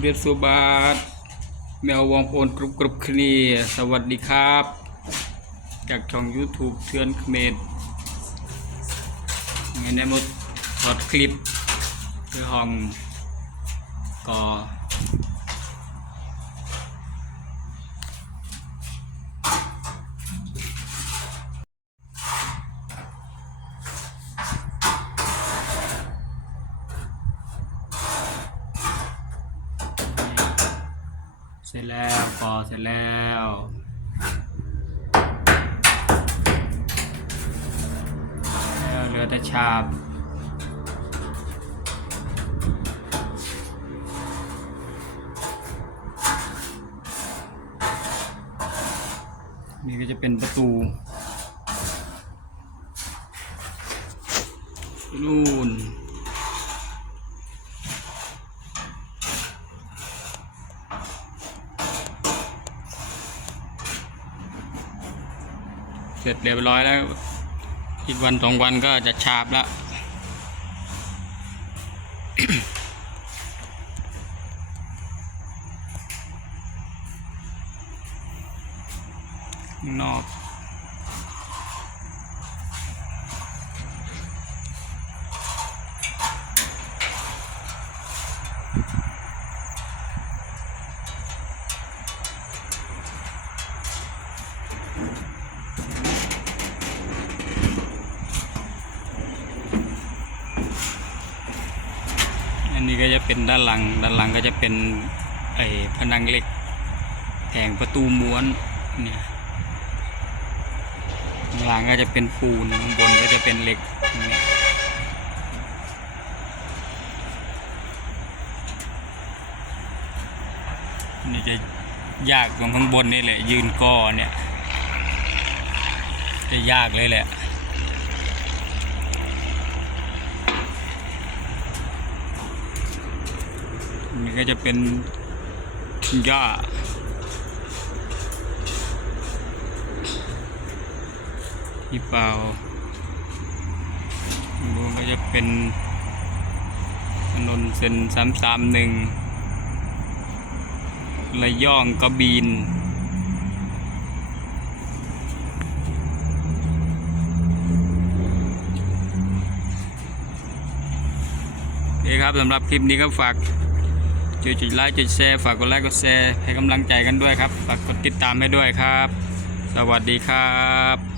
เบียดสุบาทแมววองโอนกรุบกรุบคนีสวัสดีครับ จากช่อง YouTube เทือนเขมรไงในมดถอดคลิปคือห้องก่อ เสร็จแล้วกอเสร็จแล้วแล้วเหลือแต่ชาบนี่ก็จะเป็นประตูนู่น ร็จเรียบร้อยแล้วอีกวันสองวันก็จะฉาบแล้วนอก นี้ก็จะเป็นด้านหลัง ด้านหลังก็จะเป็นไอ้ผนังเหล็กแผงประตูม้วนเนี่ยข้างล่างก็จะเป็นปูนข้างบนก็จะเป็นเหล็กเนี่ยนี่จะยากตรงข้างบนนี่แหละยืนก่อเนี่ย จะยากเลยแหละ นี่ก็จะเป็นหญ้าที่เปล่านู้นก็จะเป็นถนนเส้นสามสามหนึ่งระย่องกระบีนโอเคครับสำหรับคลิปนี้ก็ฝาก ช่วยจุดไลค์จุดแชร์ฝากกดไลค์กดแชร์ให้กำลังใจกันด้วยครับ ฝากกดติดตามให้ด้วยครับ สวัสดีครับ